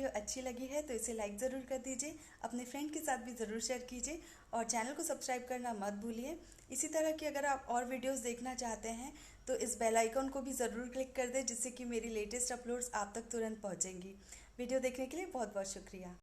Video अच्छी लगी है तो इसे लाइक ज़रूर कर दीजिए, अपने फ्रेंड के साथ भी ज़रूर शेयर कीजिए और चैनल को सब्सक्राइब करना मत भूलिए। इसी तरह की अगर आप और वीडियोस देखना चाहते हैं तो इस बेल आइकन को भी ज़रूर क्लिक कर दें, जिससे कि मेरी लेटेस्ट अपलोड्स आप तक तुरंत पहुंचेंगी। वीडियो देखने के लिए बहुत बहुत शुक्रिया।